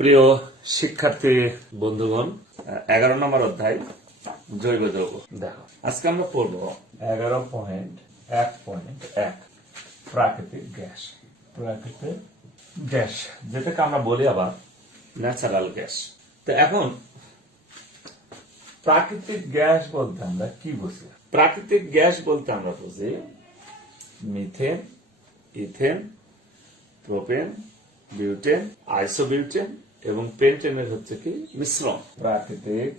প্রিয় শিক্ষার্থী বন্ধুগণ এগারো নম্বর অধ্যায় জৈব যৌগ দেখো। আজকে আমরা পড়ব এগারো পয়েন্ট এক পয়েন্ট এক প্রাকৃতিক গ্যাস। প্রাকৃতিক গ্যাস যেটাকে আমরা বলি আবার ন্যাচারাল গ্যাস তো এখন প্রাকৃতিক গ্যাস বলতে আমরা কি বুঝি? প্রাকৃতিক গ্যাস বলতে আমরা বুঝি methane ethane propane butane isobutane এবং পেন্টেনের হচ্ছে কি? মিশ্রণ। প্রাকৃতিক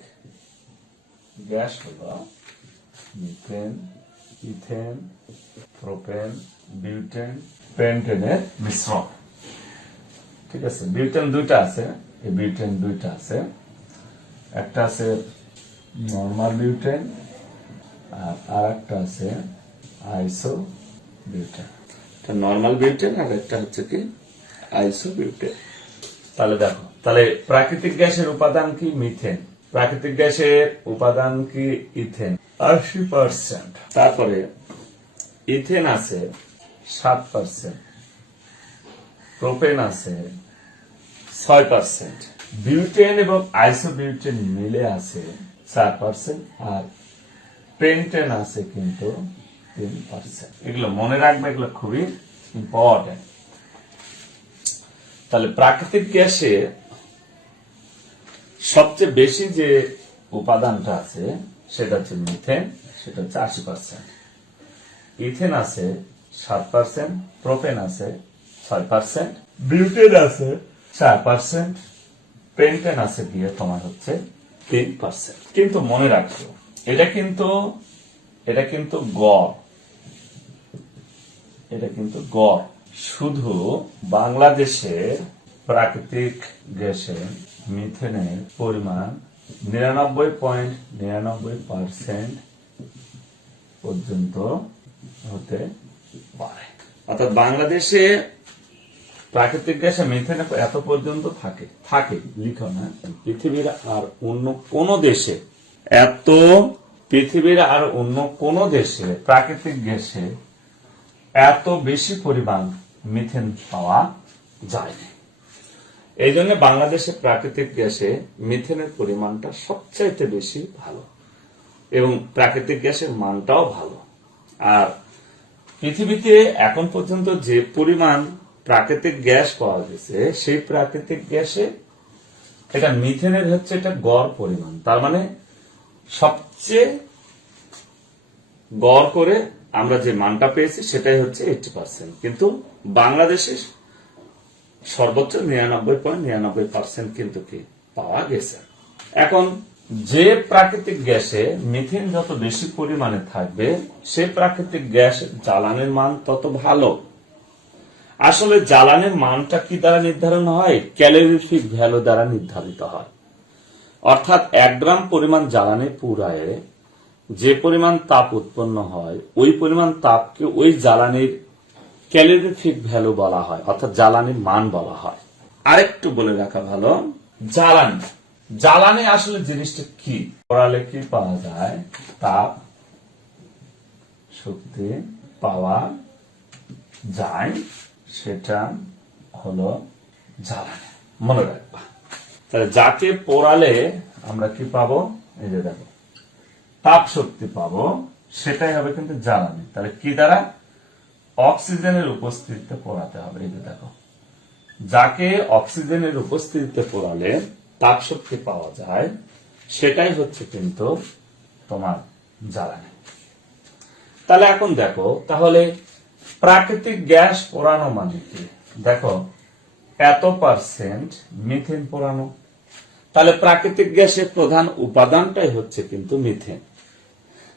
গ্যাস হলো মিথেন ইথেন প্রোপেন বিউটেন পেন্টেনের মিশ্রণ। ঠিক আছে বিউটেন দুইটা আছে এই বিউটেন দুইটা আছে। একটা আছে নর্মাল বিউটেন আর আর একটা আছে আইসো বিউটেন। নর্মাল বিউটেন আর একটা হচ্ছে কি? আইসো বিউটেন। তাহলে দেখো তাহলে প্রাকৃতিক গ্যাসের উপাদান কি? মিথেন। প্রাকৃতিক গ্যাসের উপাদান কি? ইথেন। আশি পার্সেন্ট তারপরে ইথেন আছে সাত পার্সেন্ট প্রোপেন আছে ছয় পার্সেন্ট বিউটেন এবং আইসোবিউটেন মিলে আছে চার পার্সেন্ট আর পেন্টেন আছে কিন্তু তিন পার্সেন্ট এগুলো মনে রাখবে, এগুলো খুবই ইম্পর্টেন্ট তাহলে প্রাকৃতিক গ্যাসে সবচেয়ে বেশি যে উপাদানটা আছে সেটা হচ্ছে মিথেন সেটা হচ্ছে আশি পার্সেন্ট ইথেন আছে সাত পার্সেন্ট প্রোপেন আছে ছয় পার্সেন্ট বিউটেন আছে চার পার্সেন্ট পেন্টেন আছে দিয়ে তোমার হচ্ছে তিন পার্সেন্ট কিন্তু মনে রাখো এটা কিন্তু এটা কিন্তু গড়। এটা কিন্তু গড়। শুধু বাংলাদেশের প্রাকৃতিক গ্যাসের মিথেনের পরিমাণ নিরানব্বই পয়েন্ট নিরানব্বই পার্সেন্ট পর্যন্ত হতে পারে। অর্থাৎ বাংলাদেশে প্রাকৃতিক গ্যাসে মিথেনে এত পর্যন্ত থাকে থাকে লিখো না পৃথিবীর আর অন্য কোন দেশে, এত পৃথিবীর আর অন্য কোন দেশে প্রাকৃতিক গ্যাসে এত বেশি পরিমাণ মিথেন পাওয়া যায়নি। এই জন্য বাংলাদেশে প্রাকৃতিক গ্যাসে মিথেনের পরিমাণটা সবচাইতে বেশি ভালো। এবং প্রাকৃতিক গ্যাসের মানটাও ভালো। আর পৃথিবীতে এখন পর্যন্ত যে পরিমাণ প্রাকৃতিক গ্যাস পাওয়া গেছে, সেই প্রাকৃতিক গ্যাসে এটা মিথেনের হচ্ছে এটা গড় পরিমাণ। তার মানে সবচেয়ে গড় করে আমরা যে মানটা পেয়েছি সেটাই হচ্ছে এইটি পার্সেন্ট। কিন্তু বাংলাদেশে সর্বোচ্চ নিরানব্বই পয়েন্ট নিরানব্বই পার্সেন্ট কিন্তু কি পাওয়া গেছে। এখন যে প্রাকৃতিক গ্যাসে মিথেন যত বেশি পরিমাণে থাকবে সে প্রাকৃতিক গ্যাস জ্বালানির মান তত ভালো। আসলে জ্বালানির মানটা কি দ্বারা নির্ধারণ হয়? ক্যালোরিফিক ভ্যালু দ্বারা নির্ধারিত হয়। অর্থাৎ এক গ্রাম পরিমাণ জ্বালানি পুরায় যে পরিমাণ তাপ উৎপন্ন হয়, ওই পরিমাণ তাপকে ওই জ্বালানির ক্যালোরিফিক ভ্যালু বলা হয়, অর্থাৎ জ্বালানির মান বলা হয়। আরেকটু বলে রাখা ভালো, জ্বালানি। জ্বালানি আসলে জিনিসটা কি? পড়ালে কি পাওয়া যায়? তাপ, শক্তি পাওয়া যায় সেটা হলো জ্বালানি। মনে রাখবা। তাহলে যাকে পোড়ালে আমরা কি পাবো? এই যে দেখো তাপ শক্তি পাবো, সেটাই হবে কিন্তু জ্বালানি। তাহলে কি দ্বারা? অক্সিজেনের উপস্থিতিতে পোড়াতে হবে, এই দেখো। যাকে অক্সিজেনের উপস্থিতিতে পোড়ালে তাপ শক্তি পাওয়া যায়, সেটাই হচ্ছে কিন্তু তোমার জ্বালানি। তাহলে এখন দেখো, তাহলে প্রাকৃতিক গ্যাস পোড়ানো মানে কি? দেখো, এত পার্সেন্ট মিথেন পোড়ানো। তাহলে প্রাকৃতিক গ্যাসের প্রধান উপাদানটাই হচ্ছে কিন্তু মিথেন।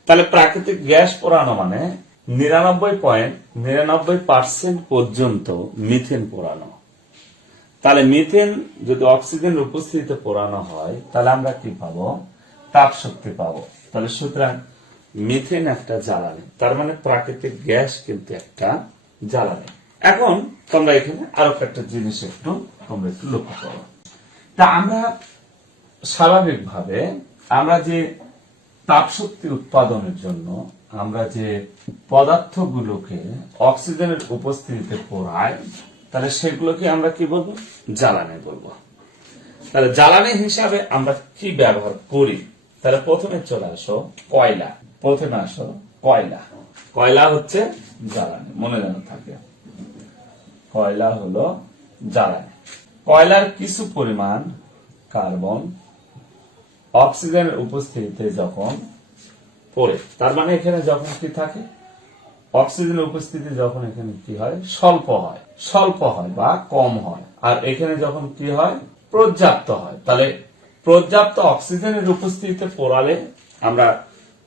তাহলে প্রাকৃতিক গ্যাস পোড়ানো মানে নিরানব্বই পয়েন্ট নিরানব্বই পার্সেন্ট পর্যন্ত মিথেন পোড়ানো। তাহলে মিথেন যদি অক্সিজেন উপস্থিতিতে পোড়ানো হয়, তাহলে আমরা কি পাবো? তাপ শক্তি পাবো। তাহলে সুতরাং মিথেন একটা জ্বালানি। তার মানে প্রাকৃতিক গ্যাস কিন্তু একটা জ্বালানি। এখন তোমরা এখানে আরও একটা জিনিস একটু, তোমরা একটু লক্ষ্য করো। তা আমরা স্বাভাবিকভাবে আমরা যে তাপ শক্তি উৎপাদনের জন্য আমরা যে পদার্থগুলোকে অক্সিজেনের উপস্থিতিতে পোড়াই, তাহলে সেগুলোকে আমরা কি বলব? জ্বালানি বলব। তাহলে জ্বালানি হিসাবে আমরা কি ব্যবহার করি? তাহলে প্রথমে চলে আসো কয়লা। প্রথমে আসো কয়লা। কয়লা হচ্ছে জ্বালানি, মনে যেন থাকে। কয়লা হলো জ্বালানি। কয়লার কিছু পরিমাণ কার্বন অক্সিজেনের উপস্থিতিতে যখন পড়ে। তার মানে এখানে যখন কি থাকে, অক্সিজেনের উপস্থিতি যখন এখানে কি হয়? স্বল্প হয়। স্বল্প হয় বা কম হয়। আর এখানে যখন কি হয়? পর্যাপ্ত হয়। তাহলে পর্যাপ্ত অক্সিজেনের উপস্থিতিতে পোড়ালে আমরা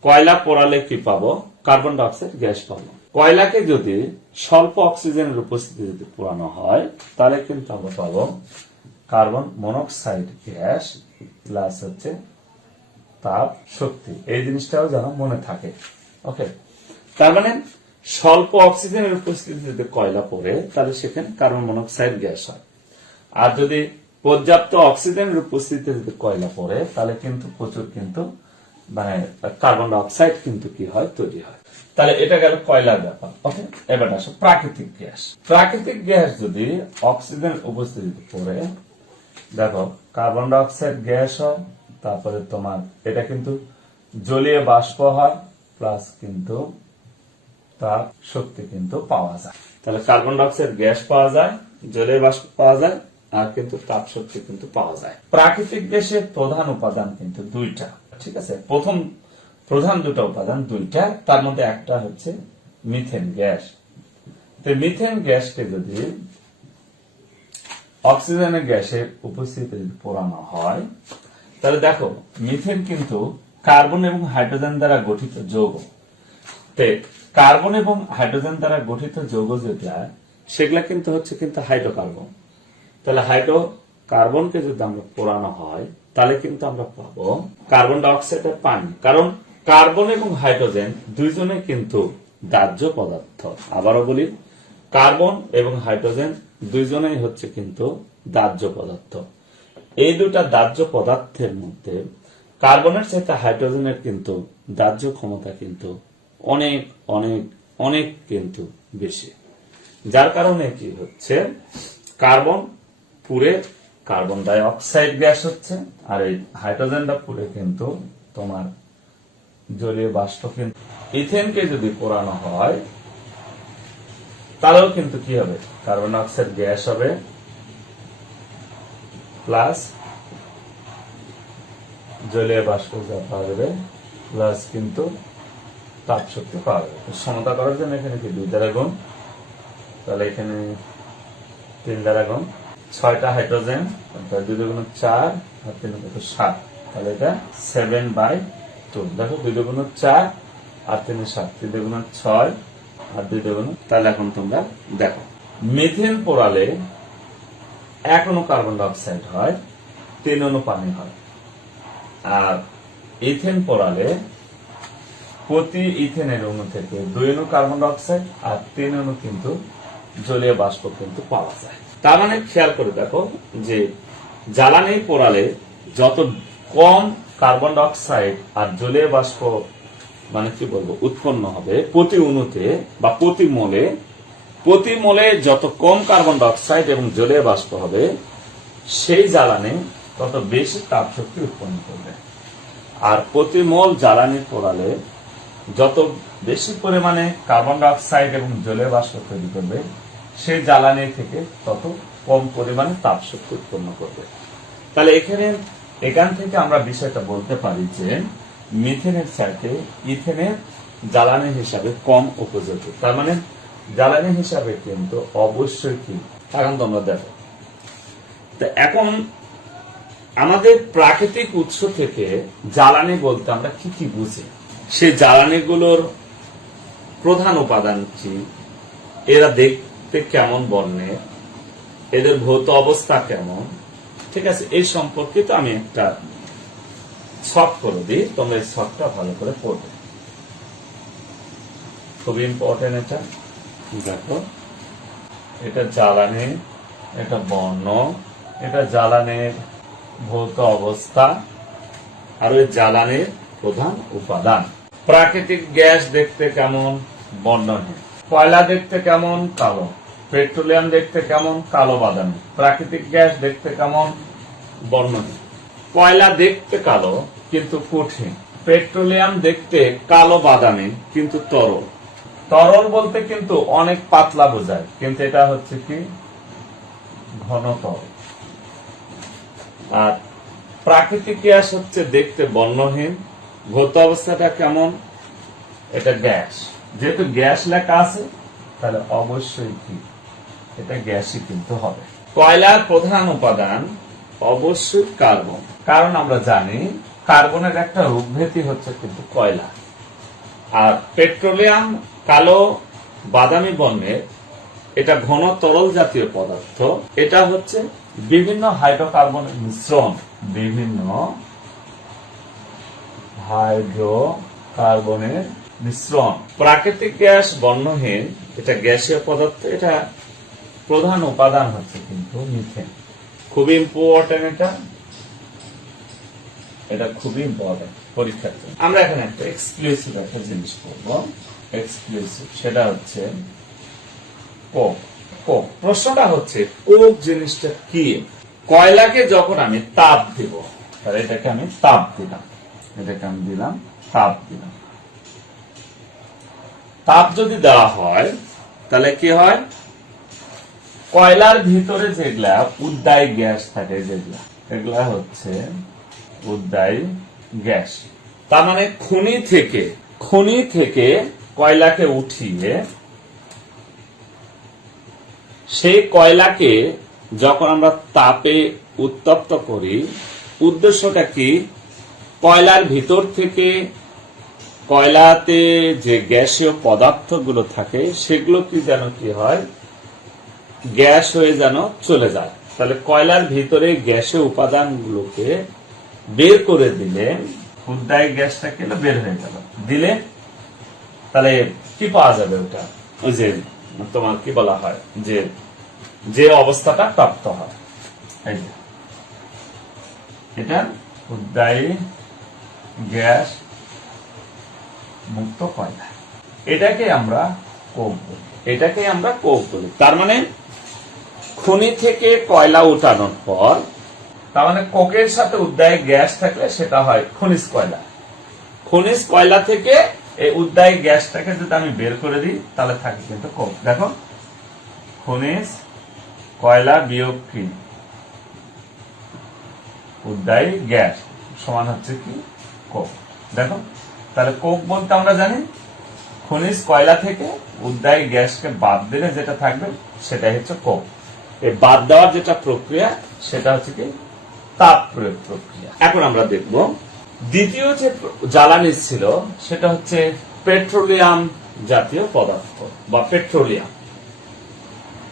কয়লা পোড়ালে কি পাবো? কার্বন ডাইঅক্সাইড, গ্যাস পাবো। কয়লাকে যদি স্বল্প অক্সিজেনের উপস্থিতিতে পোড়ানো হয়, তাহলে কিন্তু আমরা পাবো কার্বন মনোক্সাইড গ্যাস, প্লাস হচ্ছে তাপ শক্তি, এই জিনিসটাও যেন মনে থাকে। ওকে তার মানে স্বল্প অক্সিজেনের উপস্থিতিতে যদি কয়লা পড়ে, তাহলে সেখানে কার্বন মনোক্সাইড গ্যাস হয়। আর যদি পর্যাপ্ত অক্সিজেনের উপস্থিতিতে যদি কয়লা পড়ে, তাহলে কিন্তু প্রচুর কিন্তু মানে কার্বন ডাইঅক্সাইড কিন্তু কি হয়? তৈরি হয়। তাহলে এটা গেল কয়লার ব্যাপার। ওকে এবার আসো, প্রাকৃতিক গ্যাস। প্রাকৃতিক গ্যাস যদি অক্সিজেন উপস্থিতিতে পড়ে, দেখো, কার্বন ডাইঅক্সাইড গ্যাস হয় তারপরে তোমার, এটা কিন্তু জলীয় বাষ্প হয় প্লাস কিন্তু তাপ শক্তি কিন্তু পাওয়া যায়। তাহলে কার্বন ডাইঅক্সাইড গ্যাস পাওয়া যায়, জলীয় বাষ্প পাওয়া যায়, আর কিন্তু তাপ শক্তি কিন্তু পাওয়া যায়। প্রাকৃতিক গ্যাসের প্রধান উপাদান কিন্তু দুইটা, ঠিক আছে? প্রথম, প্রধান দুটো উপাদান দুইটা, তার মধ্যে একটা হচ্ছে মিথেন গ্যাস তো মিথেন গ্যাসকে যদি অক্সিজেনের গ্যাসের উপস্থিতিতে পোড়ানো হয় তাহলে দেখো, মিথেন কিন্তু কার্বন এবং হাইড্রোজেন দ্বারা গঠিত যৌগ। কার্বন এবং হাইড্রোজেন দ্বারা গঠিত যৌগ যেটা, সেগুলা কিন্তু হচ্ছে কিন্তু হাইড্রোকার্বন। তাহলে হাইড্রো কার্বনকে যদি আমরা পোড়ানো হয়, তাহলে কিন্তু আমরা পাবো কার্বন ডাইঅক্সাইডের পানি। কারণ কার্বন এবং হাইড্রোজেন দুইজনে কিন্তু দাহ্য পদার্থ। আবারও বলি, কার্বন এবং হাইড্রোজেন দুইজনেই হচ্ছে কিন্তু দাহ্য পদার্থ। এই দুটা দাহ্য পদার্থের মধ্যে কার্বনের সাথে হাইড্রোজেনের কিন্তু দাহ্য ক্ষমতা কিন্তু অনেক অনেক অনেক কিন্তু বেশি। যার কারণে কি হচ্ছে? কার্বন পুরে কার্বন ডাই অক্সাইড গ্যাস হচ্ছে, আর এই হাইড্রোজেনটা পুরে কিন্তু তোমার জলীয় বাষ্প কিন্তু ইথেনকে যদি পোড়ানো হয়, তাহলেও কিন্তু কি হবে? কার্বন ডাইঅক্সাইড গ্যাস হবে। প্লাস জলীয় বাষ্প যা পাওয়া যাবে, প্লাস কিন্তু তাপ শক্তি পাওয়া যাবে। সমতা করার জন্য এখানে কি? দুই দ্বারা গুণ। তাহলে এখানে তিন দ্বারা গুণ। ছয়টা হাইড্রোজেন তাহলে দুই দুগুণ চার আর তিন দুগুণ সাত। তাহলে এটা সেভেন বাই টু দেখো, দুই দুগুণ চার আর তিন সাত। তিন দুগুণ ছয় আর দুই দুগুণ তাহলে এখন তোমরা দেখো। মিথেন পোড়ালে এক অণু কার্বন ডাইঅক্সাইড হয় তিন অণু পানি হয়। আর ইথেন পোড়ালে প্রতি ইথেনের অণু থেকে দুই অণু কার্বন ডাইঅক্সাইড আর তিন অণু কিন্তু জলীয় বাষ্প কিন্তু পাওয়া যায়। তার মানে খেয়াল করে দেখো যে জ্বালানি পোড়ালে যত কম কার্বন ডাইঅক্সাইড আর জলীয় বাষ্প মানে কি বলব, উৎপন্ন হবে, প্রতি অণুতে বা প্রতি মোলে প্রতি মোলে যত কম কার্বন ডাইঅক্সাইড এবং জলীয় বাষ্প হবে, সেই জ্বালানি তত বেশি তাপ শক্তি উৎপন্ন করবে। আর প্রতি মোল জ্বালানি পোড়ালে যত বেশি পরিমাণে কার্বন ডাইঅক্সাইড এবং জলীয় বাষ্প তৈরি করবে, সেই জ্বালানি থেকে তত কম পরিমাণে তাপ শক্তি উৎপন্ন করবে। তাহলে এখানে, এখান থেকে আমরা বিষয়টা বলতে পারি যে মিথেনের চাইতে ইথেনের জ্বালানি হিসাবে কম উপযোগী। তার মানে জ্বালানি হিসাবে কিন্তু অবশ্যই কি? এখন তোমরা দেখো। তো এখন আমাদের প্রাকৃতিক উৎস থেকে জ্বালানি বলতে আমরা কি কি বুঝি? সেই জ্বালানিগুলোর প্রধান উপাদান কি? এরা দেখতে কেমন বর্ণের এদের ভৌত অবস্থা কেমন? ঠিক আছে, এই সম্পর্কে তো আমি একটা ছক করে দিই, তোমরা এই ছকটা ভালো করে পড়বে। খুবই ইম্পর্টেন্ট এটা। দেখো? এটা জ্বালানি, এটা বর্ণ, এটা জ্বালানির ভৌত অবস্থা, আর ওই জ্বালানির প্রধান উপাদান। প্রাকৃতিক গ্যাস দেখতে কেমন? বর্ণহীন কয়লা দেখতে কেমন? কালো। পেট্রোলিয়াম দেখতে কেমন? কালো বাদামি। প্রাকৃতিক গ্যাস দেখতে কেমন? বর্ণহীন কয়লা দেখতে কালো, কিন্তু কঠিন। পেট্রোলিয়াম দেখতে কালো বাদামি, কিন্তু তরল। তরল বলতে কিন্তু অনেক পাতলা বোঝায়, কিন্তু এটা হচ্ছে কি? ঘন তরল। আর প্রাকৃতিক গ্যাস হচ্ছে দেখতে বর্ণহীন ভৌত অবস্থাটা কেমন? এটা গ্যাস। যেহেতু গ্যাস লেখা আছে, তাহলে অবশ্যই কি? এটা গ্যাসই কিন্তু হবে। কয়লার প্রধান উপাদান অবশ্যই কার্বন। কারণ আমরা জানি কার্বনের একটা রূপভেদই হচ্ছে কিন্তু কয়লা। আর পেট্রোলিয়াম কালো বাদামি বর্ণের এটা ঘন তরল জাতীয় পদার্থ। এটা হচ্ছে বিভিন্ন হাইড্রোকার্বনের মিশ্রণ, বিভিন্ন হাইড্রোকার্বনের মিশ্রণ। প্রাকৃতিক গ্যাস বর্ণহীন, এটা গ্যাসীয় পদার্থ, এটা প্রধান উপাদান হচ্ছে কিন্তু মিথেন। খুবই ইম্পর্টেন্ট এটা। এটা খুবই ইম্পর্টেন্ট পরীক্ষার জন্য। আমরা এখানে একটা এক্সক্লুসিভ একটা জিনিস করব সেটা হচ্ছে প্রশ্নটা হচ্ছে কোক জিনিসটা কি? কয়লাকে যখন আমি তাপ তাহলে এটাকে আমি তাপ দিলাম। এটাকে আমি দিলাম, তাপ দিলাম। তাপ যদি দেওয়া হয়, তাহলে কি হয়? কয়লার ভিতরে যেগুলা উদ্দায়ী গ্যাস থাকে, যেগুলা এগুলা হচ্ছে উদ্দায়ী গ্যাস। তার মানে খনি থেকে খনি থেকে কয়লাকে উঠিয়ে, সেই কয়লাকে যখন আমরা তাপে উত্তপ্ত করি, উদ্দেশ্যটা কি? কয়লার ভিতর থেকে কয়লাতে যে গ্যাসীয় পদার্থগুলো থাকে, সেগুলো কি যেন কি হয়? গ্যাস হয়ে যেন চলে যায়। তাহলে কয়লার ভিতরে গ্যাসীয় উপাদানগুলোকে বের করে দিলে উদ্দায়ী গ্যাসটা কেন বের হয়ে গেল? দিলে তাহলে কি পাওয়া যাবে ওটা? ওই যে তোমার কি বলা হয়? যে যে অবস্থাটা প্রাপ্ত হয়। এটা উদ্দায়ী গ্যাস মুক্ত কয়লা। এটাকে আমরা কোপ বলি। এটাকে আমরা কোপ বলি। তার মানে খনি থেকে কয়লা উঠানোর পর তার মানে কোকের সাথে উদ্দায়ী গ্যাস থাকলে সেটা হয় খনিজ কয়লা। খনিজ কয়লা থেকে এই উদ্দায়ী গ্যাসটাকে যদি আমি বের করে দিই, তাহলে থাকে কিন্তু কোক দেখো, খনিজ, কয়লা বিয়োগ কি উদ্দায়ী গ্যাস সমান হচ্ছে কি? কোক দেখো, তাহলে কোক বলতে আমরা জানি, খনিজ, কয়লা থেকে উদ্দায়ী গ্যাসকে বাদ দিলে যেটা থাকবে, সেটাই হচ্ছে কোক এই বাদ দেওয়ার যেটা প্রক্রিয়া, সেটা হচ্ছে কি? তাপ প্রয়োগ প্রক্রিয়া। এখন আমরা দেখব দ্বিতীয় যে জ্বালানি ছিল, সেটা হচ্ছে পেট্রোলিয়াম জাতীয় পদার্থ, বা পেট্রোলিয়াম।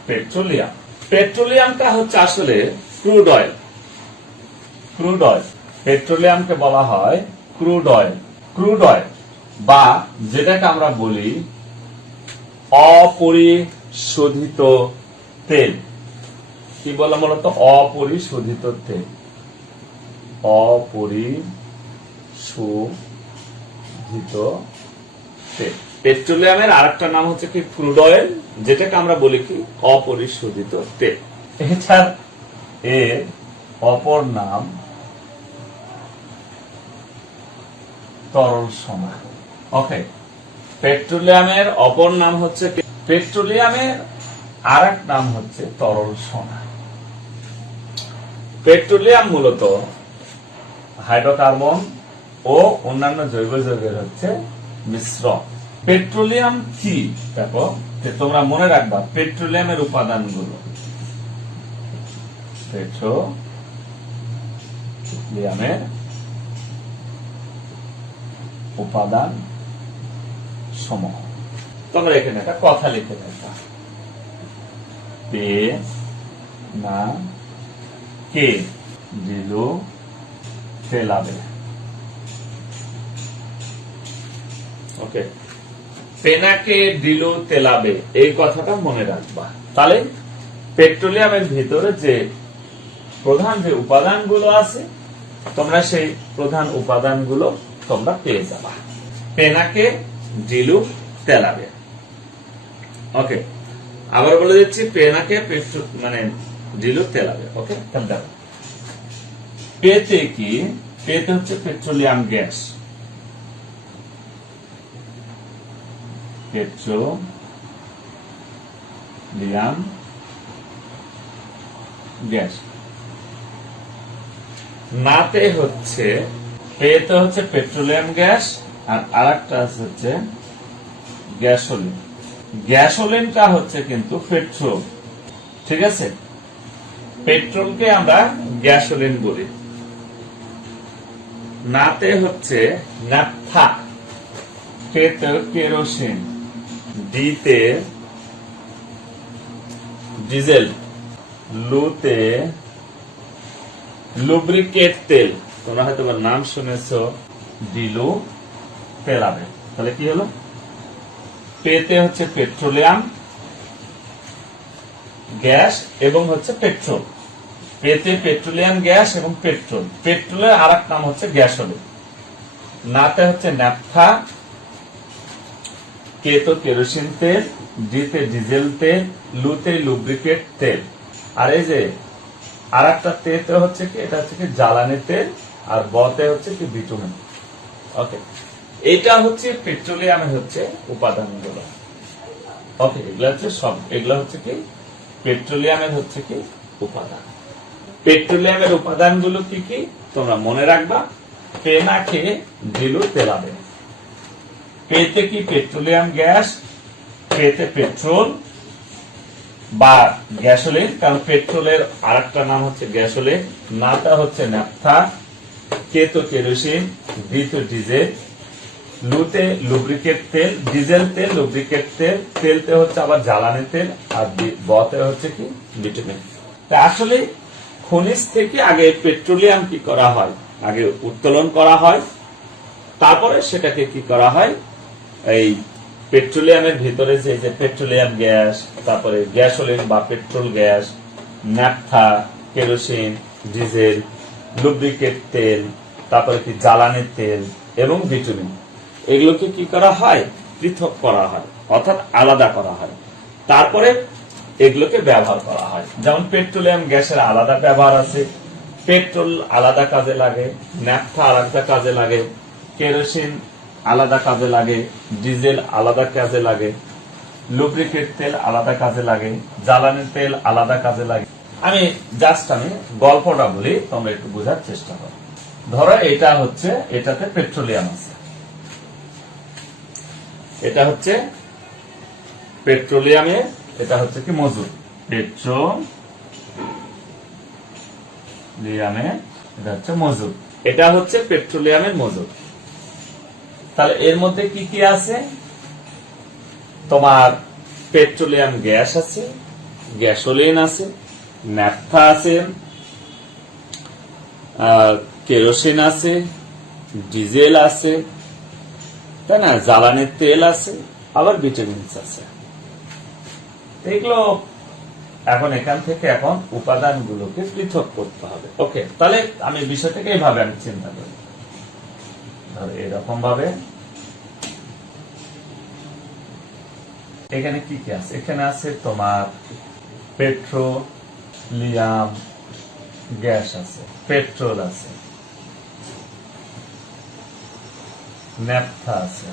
পেট্রোলিয়াম। পেট্রোলিয়ামটা হচ্ছে আসলে ক্রুড অয়েল। Crude oil. পেট্রোলিয়ামকে বলা হয় ক্রুড অয়েল। ক্রুড অয়েল, বা যেটাকে আমরা বলি অপরিশোধিত তেল। কি বলে মূলত অপরিশোধিত তেল। তেল পেট্রোলিয়ামের আরেকটা নাম হচ্ছে কি ক্রুড অয়েল যেটাকে আমরা বলি কি অপরিশোধিত তেল এছাড়া এর অপর নাম তরল সোনা ওকে পেট্রোলিয়ামের অপর নাম হচ্ছে পেট্রোলিয়ামের আর নাম হচ্ছে তরল সোনা পেট্রোলিয়াম মূলত হাইড্রোকার্বন ও অন্যান্য জৈব যৌগের হচ্ছে মিশ্রণ। পেট্রোলিয়াম কি? দেখো তোমরা মনে রাখবা, পেট্রোলিয়ামের উপাদানগুলো। পেট্রোলিয়ামের উপাদান সমূহ। তোমরা এখানে একটা কথা লিখে রাখবা। পে না কে দিল তেলাবে ওকে। পেনাকে তেলাবে এই কথাটা মনে রাখবা। তাহলে পেট্রোলিয়ামের ভিতরে যে প্রধান যে উপাদানগুলো আছে, তোমরা সেই প্রধান উপাদানগুলো তোমরা পেয়ে যাবা। পেনাকে ডিলু তেলাবে ওকে, আবার বলে দিচ্ছি পেনাকে মানে ডিলু তেলাবে ওকে পেতে কি? পেতে হচ্ছে পেট্রোলিয়াম গ্যাস। পেট্রোলিয়াম গ্যাস নাতে হচ্ছে পেতে হচ্ছে পেট্রোলিয়াম গ্যাস আর আরেকটা হচ্ছে গ্যাসোলিন। গ্যাসোলিনটা হচ্ছে কিন্তু পেট্রোল ঠিক আছে? পেট্রোলকে আমরা গ্যাসোলিন বলি। নাতে হচ্ছে নাফথা পেতে কেরোসিন। ডিতে ডিজেল, লুতে লুব্রিকেট তেল। তোমরা হয়তো নাম শুনেছো ডিলু তেলাবে তাহলে কি হলো? পেতে হচ্ছে পেট্রোলিয়াম, গ্যাস এবং হচ্ছে পেট্রোল। পেতে পেট্রোলিয়াম, গ্যাস এবং পেট্রোল। পেট্রোলের আর নাম হচ্ছে গ্যাস গ্যাসোলিন। নাতে হচ্ছে ন্যাপথা কেতো কেরোসিন তেল ডিতে ডিজেল তেল, লুতে লুব্রিকেট তেল। আর এই যে আর একটা তেতে হচ্ছে কি, এটা হচ্ছে কি জ্বালানি তেল, আর বতে হচ্ছে কি বিটুমিন ওকে এটা হচ্ছে পেট্রোলিয়ামের হচ্ছে উপাদানগুলো। ওকে এগুলো হচ্ছে সব, এগুলো হচ্ছে কি পেট্রোলিয়ামের হচ্ছে কি উপাদান। পেট্রোলিয়ামের উপাদানগুলো কি কি? তোমরা মনে রাখবা পেনা খেয়ে দিলু তেলাবে। পেতে কি পেট্রোলিয়াম গ্যাস পেতে পেট্রোল বা গ্যাসোলিন? কারণ পেট্রোলের আরেকটা নাম হচ্ছে গ্যাসোলিন, নাটা হচ্ছে ন্যাপথা, কেতো কেরোসিন, দ্বিতীয় ডিজেল, লুতে লুব্রিকেট তেল ডিজেল তেল লুব্রিকেট তেল, তেলতে হচ্ছে আবার জ্বালানি তেল, আর বতে হচ্ছে কি ভিটামিন। তা আসলে খনিজ থেকে আগে পেট্রোলিয়াম কি করা হয়? আগে উত্তোলন করা হয়, তারপরে সেটাকে কি করা হয়? এই পেট্রোলিয়ামের ভিতরে যে যে পেট্রোলিয়াম গ্যাস, তারপরে গ্যাসোলিন বা petrol gas, naphtha, kerosene, diesel, lubricate তেল, তারপরে কি জ্বালানির তেল এবং ভিটামিন এগুলোকে কি করা হয়? পৃথক করা হয়, অর্থাৎ আলাদা করা হয়। তারপরে এগুলোকে ব্যবহার করা হয়। যেমন পেট্রোলিয়াম গ্যাসের আলাদা ব্যবহার আছে, পেট্রোল আলাদা কাজে লাগে, ন্যাপথা আলাদা কাজে লাগে, কেরোসিন আলাদা কাজে লাগে, ডিজেল আলাদা কাজে লাগে লুব্রিকেট তেল আলাদা কাজে লাগে জ্বালানি তেল আলাদা কাজে লাগে। আমি জাস্ট আমি গল্পটা বলি, তোমরা একটু বোঝার চেষ্টা করো। ধরো এটা হচ্ছে, এটাতে পেট্রোলিয়াম আছে। এটা হচ্ছে পেট্রোলিয়ামে এটা হচ্ছে কি মজুদ পেট্রোলিয়ামে এটা হচ্ছে মজুদ এটা হচ্ছে পেট্রোলিয়ামের মজুদ তাহলে এর মধ্যে কি কি আছে? তোমার পেট্রোলিয়াম গ্যাস আছে, গ্যাসোলিন আছে, ন্যাপথা আছে কেরোসিন আছে, ডিজেল আছে, তাই না? জ্বালানির তেল আছে, আবার ভিটামিনস আছে। এগুলো এখন এখান থেকে এখন উপাদানগুলোকে পৃথক করতে হবে। ওকে, তাহলে আমি বিষয়টাকে এইভাবে আমি চিন্তা করি। ধরো এরকম ভাবে এখানে কি কি আছে? এখানে আছে তোমার পেট্রোলিয়াম গ্যাস আছে, পেট্রোল আছে, ন্যাপথা আছে,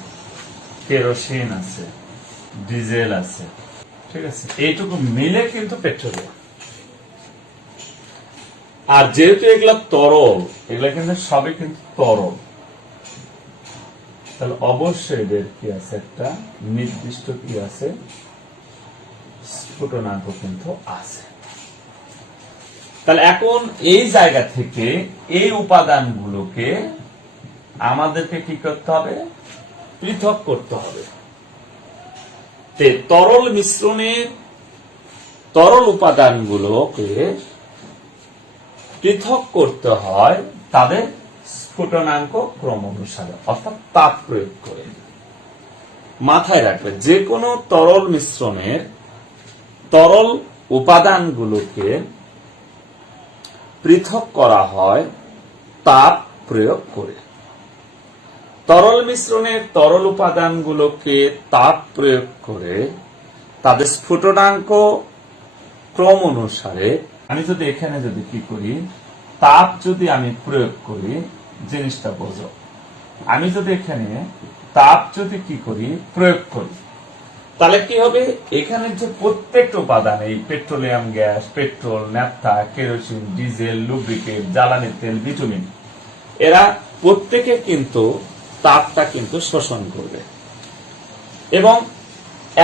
কেরোসিন আছে, ডিজেল আছে। ঠিক আছে? এইটুকু মিলে কিন্তু পেট্রোলিয়াম। আর যেহেতু এগুলা তরল, এগুলা কিন্তু সবই কিন্তু তরল। তাহলে অবশ্যই এদের কি আছে একটা নির্দিষ্ট কি আছে স্ফুটনাঙ্ক কিন্তু আছে। তাহলে এখন এই জায়গা থেকে এই উপাদানগুলোকে আমাদেরকে কি করতে হবে? পৃথক করতে হবে। তরল মিশ্রণে তরল উপাদানগুলোকে পৃথক করতে হয় তাদের স্ফুটনাঙ্ক ক্রম অনুসারে, অর্থাৎ তাপ প্রয়োগ করে। মাথায় রাখবে যে কোনো তরল মিশ্রণের তরল উপাদানগুলোকে পৃথক করা হয় তাপ প্রয়োগ করে। তরল মিশ্রণের তরল উপাদানগুলোকে তাপ প্রয়োগ করে তাদের স্ফুটনাঙ্ক ক্রম অনুসারে, আমি যদি এখানে যদি কি করি, তাপ যদি আমি প্রয়োগ করি জিনিসটা বোঝো। আমি যদি এখানে তাপ যদি কি করি, প্রয়োগ করি, তাহলে কি হবে? এখানে যে প্রত্যেকটা উপাদান, এই petroleum gas, petrol, naphtha, kerosene, diesel, lubricate, জ্বালানি তেল, ভিটামিন, এরা প্রত্যেকে কিন্তু তাপটা কিন্তু শোষণ করবে। এবং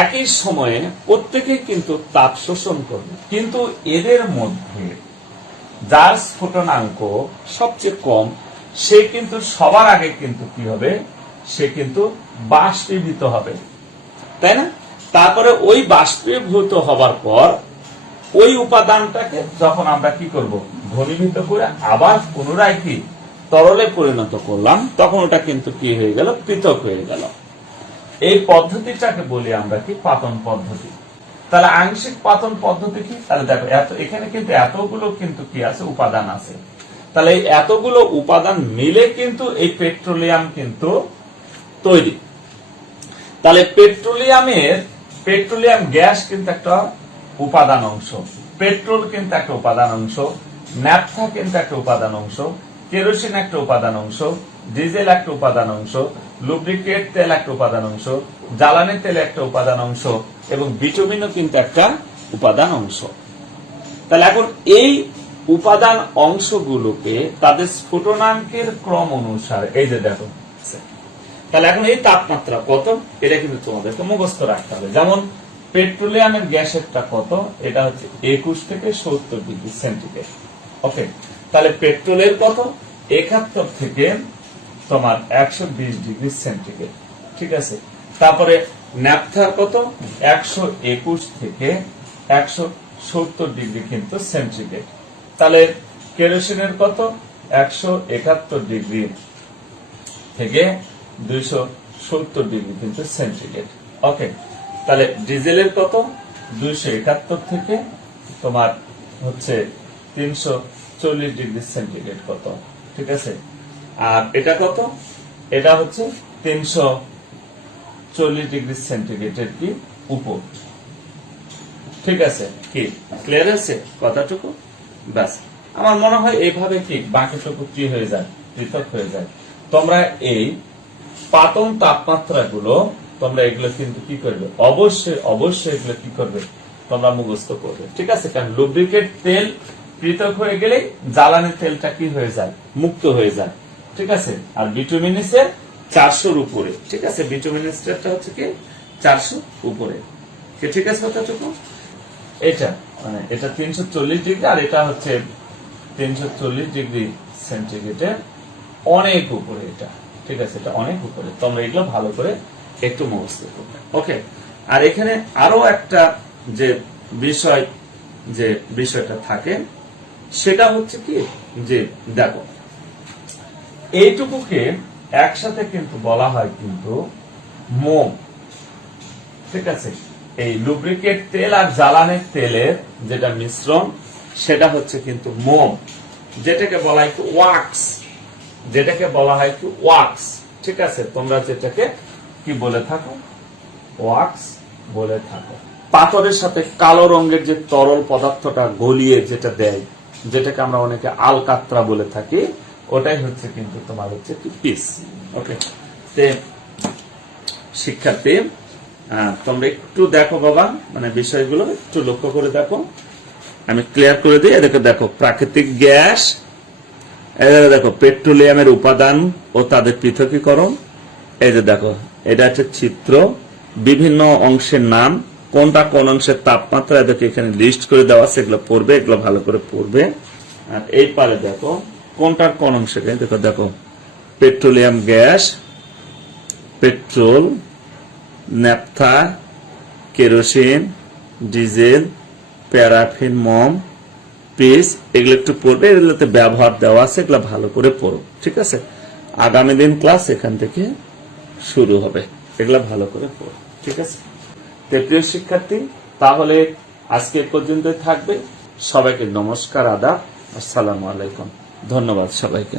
একই সময়ে প্রত্যেকে কিন্তু তাপ শোষণ করবে। কিন্তু এদের মধ্যে যার স্ফুটনাঙ্ক সবচেয়ে কম সে কিন্তু সবার আগে কিন্তু কি হবে? সে কিন্তু বাষ্পীভূত হবে। তাই না? তারপরে ওই বাষ্পীভূত হবার পর ওই উপাদানটাকে যখন আমরা কি করব? ঘনীভূত করে আবার পুনরায় কি? তরলে পরিণত করলাম, তখন ওটা কিন্তু কি হয়ে গেল? পৃথক হয়ে গেল। এই পদ্ধতিটাকে বলি আমরা কি? পাতন পদ্ধতি। তাহলে আংশিক পাতন পদ্ধতি কি? তাহলে দেখো, এত এখানে কিন্তু এতগুলো কিন্তু কি আছে? উপাদান আছে। তাহলে এই এতগুলো উপাদান মিলে কিন্তু এই পেট্রোলিয়াম কিন্তু তৈরি। তাহলে পেট্রোলিয়ামের, পেট্রোলিয়াম গ্যাস কিন্তু একটা উপাদান অংশ, পেট্রোল কিন্তু একটা উপাদান অংশ, ন্যাপথা কিন্তু একটা উপাদান অংশ, কেরোসিন একটা উপাদান অংশ, ডিজেল একটা উপাদান অংশ, লুব্রিকেট তেল একটা উপাদান অংশ, জ্বালানি তেল একটা উপাদান অংশ এবং ভিটামিনও কিন্তু একটা উপাদান অংশ। তাহলে এখন এই উপাদান অংশগুলোকে তাদের স্ফুটনাঙ্কের ক্রম অনুসারে, এই যে দেখো, তাহলে এখন এই তাপমাত্রা কত? এটা কিন্তু তোমাদেরকে মুখস্থ রাখতে হবে। যেমন পেট্রোলিয়ামের গ্যাসেরটা কত? এটা হচ্ছে একুশ থেকে সত্তর ডিগ্রি সেন্টিগ্রেড। ওকে? তাহলে পেট্রোলের কত? একাত্তর থেকে তোমার একশো বিশ ডিগ্রি সেন্টিগ্রেড। ঠিক আছে? তারপরে ন্যাপথার কত? একশো একুশ থেকে একশো সত্তর ডিগ্রি কিন্তু সেন্টিগ্রেড। তাহলে কেরোসিনের কত? একশো একাত্তর ডিগ্রি থেকে দুইশো সত্তর ডিগ্রি কিন্তু সেন্টিগ্রেড। ওকে, তাহলে ডিজেলের কত? দুইশো একাত্তর থেকে তোমার হচ্ছে তিনশো চল্লিশ ডিগ্রি সেন্টিগ্রেড কত, ঠিক আছে? আর এটা কত? এটা হচ্ছে তিনশো চল্লিশ ডিগ্রি সেন্টিগ্রেডের কি? উপর। ঠিক আছে, কি? ক্লিয়ার আছে কথাটুকু? ব্যাস। আমার মনে হয় এইভাবে কি বাকিটুকু কি হয়ে যায়? পৃথক হয়ে যায়। তোমরা এই পাতন তাপমাত্রা গুলো তোমরা এগুলো কিন্তু কি করবে? অবশ্যই অবশ্যই এগুলো কি করবে? তোমরা মুখস্থ করবে। ঠিক আছে? কারণ লুব্রিকেট তেল পৃথক হয়ে গেলে জ্বালানি তেলটা কি হয়ে যায়? মুক্ত হয়ে যায়। ঠিক আছে? আর বিটুমিনিসের চারশোর উপরে। ঠিক আছে? বিটুমিনিসটা হচ্ছে কি? চারশো উপরে। ঠিক আছে কতটুকু এটা। মানে এটা তিনশো চল্লিশ ডিগ্রি আর এটা হচ্ছে তিনশো চল্লিশ ডিগ্রি সেন্টিগ্রেডের অনেক উপরে এটা। ঠিক আছে, এটা অনেক উপরে। তোমরা এগুলো ভালো করে একটু মুখস্থ করবে। ওকে, আর এখানে আরও একটা যে বিষয়, যে বিষয়টা থাকে, সেটা হচ্ছে কি? যে দেখো, এইটুকুকে একসাথে কিন্তু বলা হয় কিন্তু মোম। ঠিক আছে? এই লুব্রিকেট তেল আর জ্বালানির তেলের যেটা মিশ্রণ, সেটা হচ্ছে কিন্তু মোম। যেটাকে বলা হয় ওয়াক্স যেটাকে বলা হয় কি ওয়াক্স ঠিক আছে? তোমরা যেটাকে কি বলে থাকো? ওয়াক্স বলে থাকো। পাথরের সাথে কালো রঙের যে তরল পদার্থটা গলিয়ে যেটা দেয়, যেটাকে আমরা অনেকে আলকাত্রা বলে থাকি, ওটাই হচ্ছে কিন্তু তোমার হচ্ছে পিস ওকে শিক্ষার্থী তোমরা একটু দেখো বাবা মানে বিষয়গুলো একটু লক্ষ্য করে দেখো। আমি ক্লিয়ার করে দিই, এদেরকে দেখো, প্রাকৃতিক গ্যাস, এদের দেখো, পেট্রোলিয়ামের উপাদান ও তাদের পৃথকীকরণ। এই যে দেখো, এটা হচ্ছে চিত্র বিভিন্ন অংশের নাম, কোনটা কোন অংশের তাপমাত্রা এদেরকে এখানে লিস্ট করে দেওয়া আছে, এগুলো পড়বে, এগুলো ভালো করে পড়বে। আর এই পারে দেখো, কোনটার কোন অংশে দেখো দেখো, petroleum gas, petrol naphtha kerosene, diesel, paraffin, মম, পিস, এগুলো একটু পড়বে, এগুলোতে ব্যবহার দেওয়া আছে, এগুলো ভালো করে পড়ো, ঠিক আছে? আগামী দিন ক্লাস এখান থেকে শুরু হবে, এগুলো ভালো করে পড়ো, ঠিক আছে? তো প্রিয় শিক্ষার্থী, তাহলে আজকে এ পর্যন্তই থাকবে, সবাইকে নমস্কার আদা আসসালামু আলাইকুম, ধন্যবাদ সবাইকে।